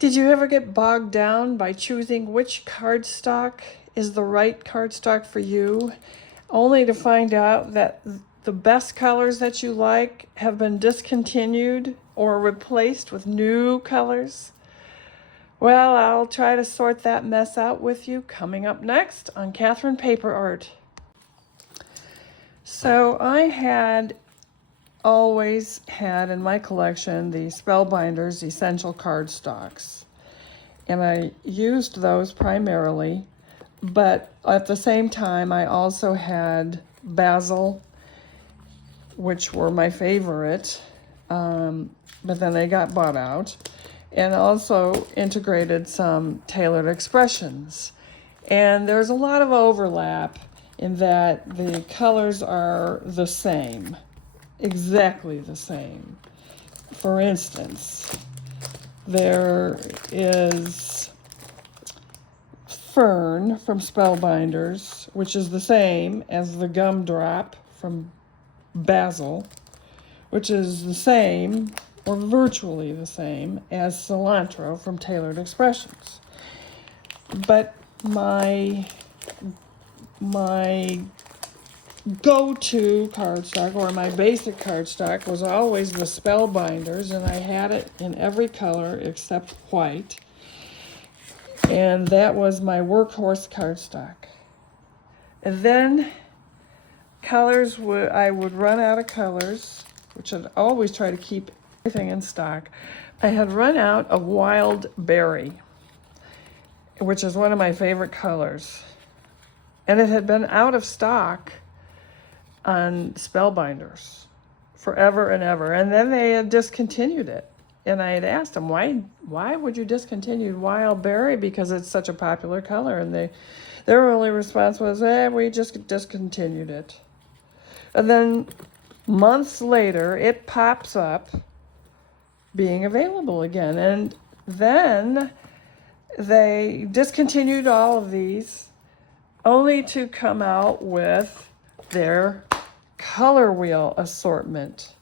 Did you ever get bogged down by choosing which cardstock is the right cardstock for you, only to find out that the best colors that you like have been discontinued or replaced with new colors? Well, I'll try to sort that mess out with you coming up next on Catherine Paper Art. So I had always had in my collection the Spellbinders Essential Cardstocks, and I used those primarily, but at the same time I also had Basil, which were my favorite, but then they got bought out, and also integrated some Tailored Expressions. And there's a lot of overlap in that the colors are the same, exactly the same. For instance, there is Fern from Spellbinders, which is the same as the Gumdrop from Basil, which is the same, or virtually the same, as Cilantro from Tailored Expressions. But my go-to cardstock, or my basic cardstock, was always the Spellbinders, and I had it in every color except white, and that was my workhorse cardstock. And then I would run out of colors, which I'd always try to keep everything in stock. I had run out of Wild Berry, which is one of my favorite colors, and it had been out of stock on Spellbinders forever and ever, and then they had discontinued it. And I had asked them, why would you discontinue Wild Berry, because it's such a popular color? And their only response was, we just discontinued it. And then months later, it pops up being available again. And then they discontinued all of these, only to come out with their color wheel assortment.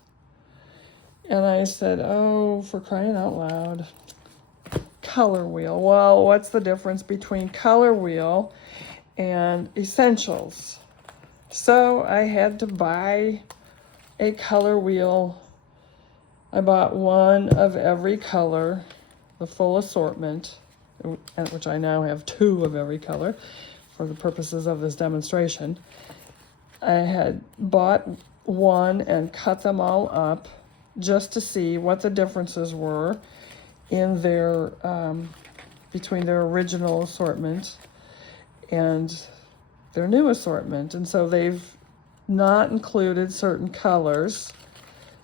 And I said, oh, for crying out loud, color wheel. Well, what's the difference between color wheel and essentials? So I had to buy a color wheel. I bought one of every color, the full assortment, which I now have 2 of every color for the purposes of this demonstration. I had bought one and cut them all up just to see what the differences were in their between their original assortment and their new assortment. And so they've not included certain colors.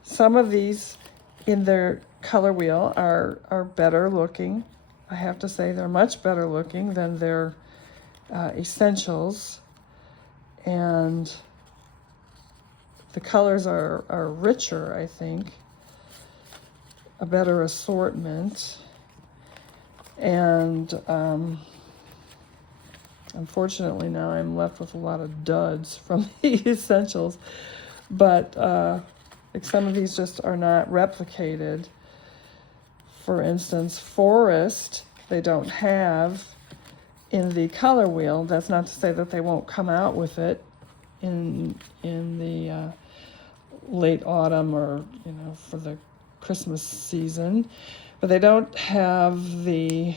Some of these in their color wheel are better looking. I have to say they're much better looking than their essentials, and the colors are richer, I think, a better assortment, and unfortunately now I'm left with a lot of duds from the essentials, but like some of these just are not replicated. For instance, Forest, they don't have in the color wheel. That's not to say that they won't come out with it in the late autumn, or for the Christmas season, but they don't have the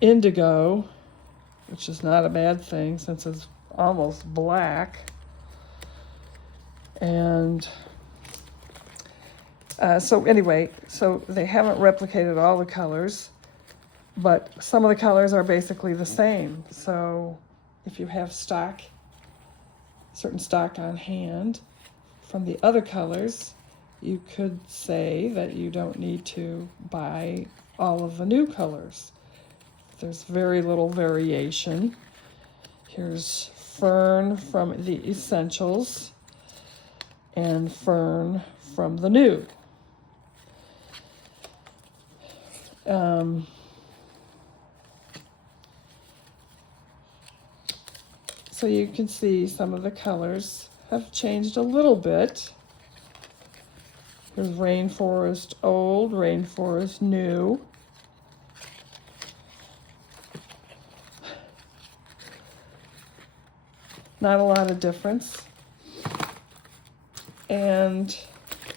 indigo, which is not a bad thing since it's almost black. And so anyway, so they haven't replicated all the colors, but some of the colors are basically the same. So if you have certain stock on hand from the other colors, you could say that you don't need to buy all of the new colors. There's very little variation. Here's Fern from the Essentials and Fern from the new. So you can see some of the colors have changed a little bit. There's Rainforest Old, Rainforest New. Not a lot of difference. And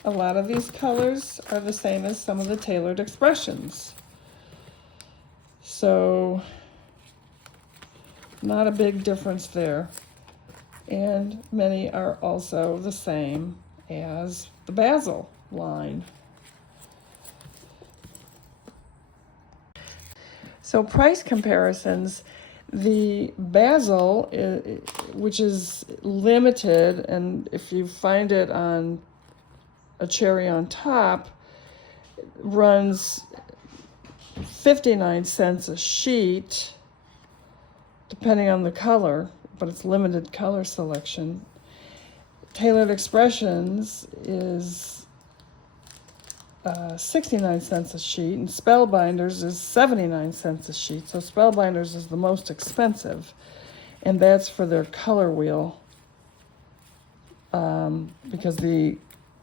a lot of these colors are the same as some of the tailored expressions. So, not a big difference there. And many are also the same as the Basil line. So price comparisons, the Basil, which is limited, and if you find it on a cherry on top, runs 59 cents a sheet, depending on the color, but it's limited color selection. Tailored Expressions is 69 cents a sheet, and Spellbinders is 79 cents a sheet. So Spellbinders is the most expensive, and that's for their color wheel, because the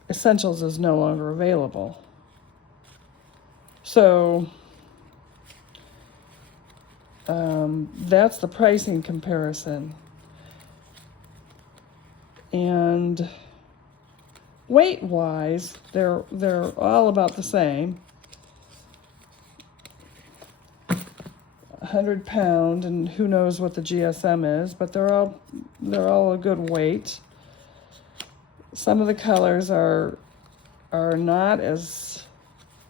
Essentials is no longer available. So that's the pricing comparison. And weight-wise, they're all about the same. 100-pound, and who knows what the GSM is, but they're all a good weight. Some of the colors are not as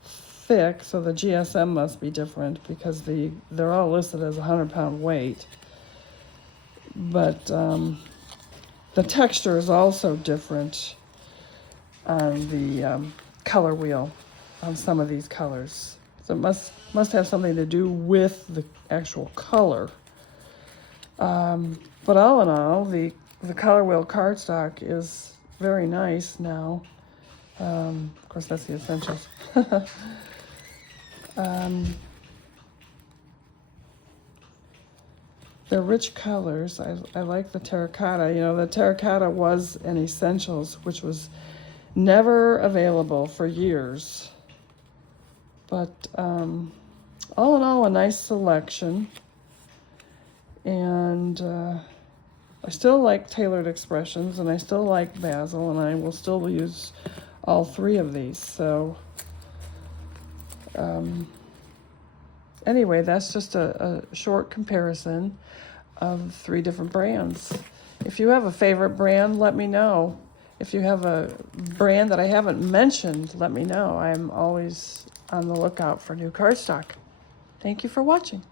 thick, so the GSM must be different because they're all listed as 100-pound weight. But the texture is also different on the color wheel on some of these colors. So it must have something to do with the actual color. But all in all, the color wheel cardstock is very nice now. Of course, that's the Essentials. They're rich colors. I like the terracotta. You know, the terracotta was an Essentials, which was never available for years. But all in all, a nice selection. And I still like Tailored Expressions, and I still like Basil, and I will still use all three of these. So anyway, that's just a short comparison of 3 different brands. If you have a favorite brand, let me know. If you have a brand that I haven't mentioned, let me know. I'm always on the lookout for new cardstock. Thank you for watching.